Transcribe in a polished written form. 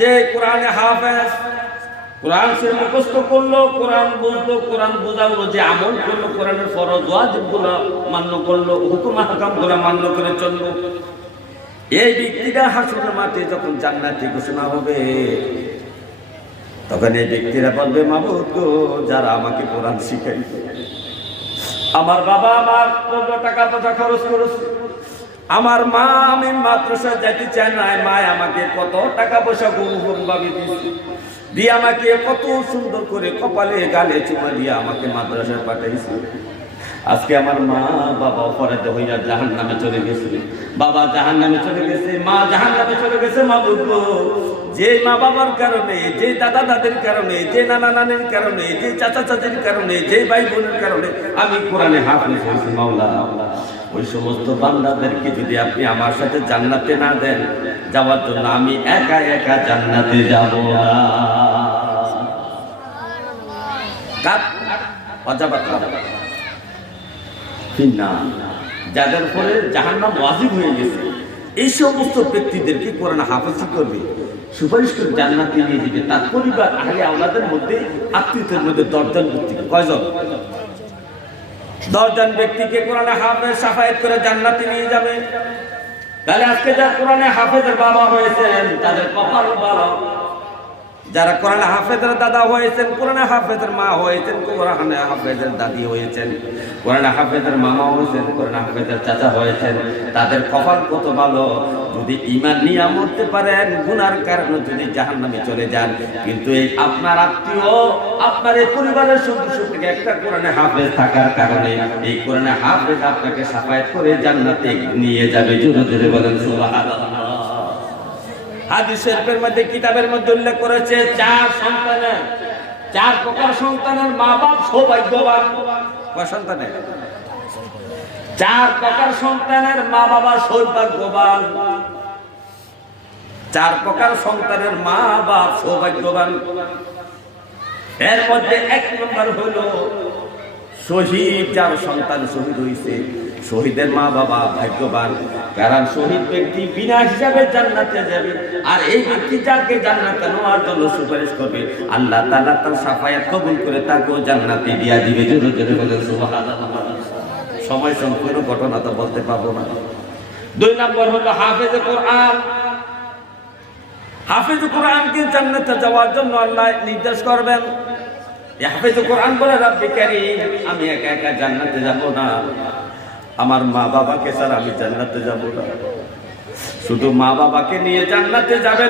যে কোরআনে হাফেজ, কোরআন সে মুখস্থ করলো, কোরআন বুঝলো, কোরআন বোঝালো, যে আমল করলো, কোরআনের ফরজ ওয়াজিব গুলো মান্য করলো, হুকুম আহকাম গুলো মান্য করে চললো, এই ব্যক্তিরা হাসরের মাঠে যখন জান্নাতি ঘোষণা হবে তখন এই ব্যক্তিরা বলবে, মাবুদ গো, যারা আমাকে কোরআন শিখাইছে, আমার বাবা আমার কত টাকা পয়সা খরচ করেছে, আমার মা, আমি মাদ্রাসা যেতে চাই না, মা আমাকে কত টাকা পয়সা গুম ভাবে দিয়ে আমাকে কত সুন্দর করে কপালে গালে চুমা দিয়ে আমাকে মাদ্রাসায় পাঠাইছে, আজকে আমার মা বাবা অপরাধ হইয়া জাহান্নামে চলে গেছে, বাবা জাহান্নামে চলে গেছে, মা জাহান্নামে চলে গেছে, মা বলবো যে মা বাবার কারণে, যে দাদা দাদির কারণে, যে নানা নানির কারণে, যে চাচা চাচির কারণে, যে ভাই বোনের কারণে আমি কোরআনে হাফেজ হয়েছি, মাওলা ওই সমস্ত বান্দাদেরকে যদি আপনি আমার সাথে জান্নাতে না দেন, যাওয়ার জন্য আমি একা একা জান্নাতে যাব না। যাদের পরে জাহান্নাম ওয়াজিব হয়ে গেছে, এই সমস্ত ব্যক্তিদেরকে কোরআন হাফেজ করবে, সুপারিশ করে জান্নাতে নিয়ে যাবে, তার পরিবার আহলে আওলাদের মধ্যে, আত্মীয়দের মধ্যে 10 জন ব্যক্তিকে, কয়জন? 10 জন ব্যক্তিকে কোরআনে হাফেজ শাফায়াত করে জান্নাতে নিয়ে যাবে। তাহলে আজকে যারা কোরআনে হাফেজের বাবা হয়েছেন তাদের কপাল ভালো, যারা কোরআনে হাফেজের দাদা হয়েছেন, কোরআনে হাফেজের মা হয়েছেন, কোরআনে হাফেজের দাদি হয়েছেন, কোরআনে হাফেজের মামা হয়েছেন, কোরআনে হাফেজের চাচা হয়েছেন, তাদের কপাল কত ভালো। যদি ঈমান নিয়ে মরতে পারেন, গুনার কারণে যদি জাহান্নামে চলে যান, কিন্তু এই আপনার আত্মীয়, আপনার এই পরিবারের সদস্য থেকে একটা কোরআনে হাফেজ থাকার কারণে এই কোরআনে হাফেজ আপনাকে শাফায়াত করে জান্নাতে নিয়ে যাবে। জোরে জোরে বলেন সুবহানাল্লাহ। হাদিস শরীফের মধ্যে, কিতাবের মধ্যে উল্লেখ করেছে 4 প্রকার সন্তানের মা বাপ সৌভাগ্যবান। কয় সন্তানের? 4 প্রকার সন্তানের মা বাবা সৌভাগ্যবান। 4 প্রকার সন্তানের মা বাপ সৌভাগ্যবান। এর মধ্যে 1 নম্বর হলো শহীদ, যার সন্তান শহীদ হয়েছে, শহীদের মা বাবা ভাগ্যবান, কারণ শহীদ ব্যক্তি বিনা হিসাবে জান্নাতে যাবে, আর এই ব্যক্তি যাকে জান্নাতে নেওয়ার জন্য সুপারিশ করবে, আল্লাহ তাআলা তার শাফায়াত কবুল করে তাকেও জান্নাতে দিয়া দিবে। জোরে জোরে বলেন সুবহানাল্লাহ। সময় সম্পূর্ণ ঘটনা তো বলতে পারবো না। 2 নম্বর হলো হাফেজে কোরআন। হাফেজে কোরআনকে জান্নাতে যাওয়ার জন্য আল্লাহ নির্দেশ করবেন। হাফেজে কোরআন বলে, রব্বি কারীম, আমি একা একা জান্নাতে যাব না, আমার মা বাবাকে ছাড়া আমি জান্নাতে যাব না, শুধু মা বাবাকে নিয়ে জান্নাতে যাবে।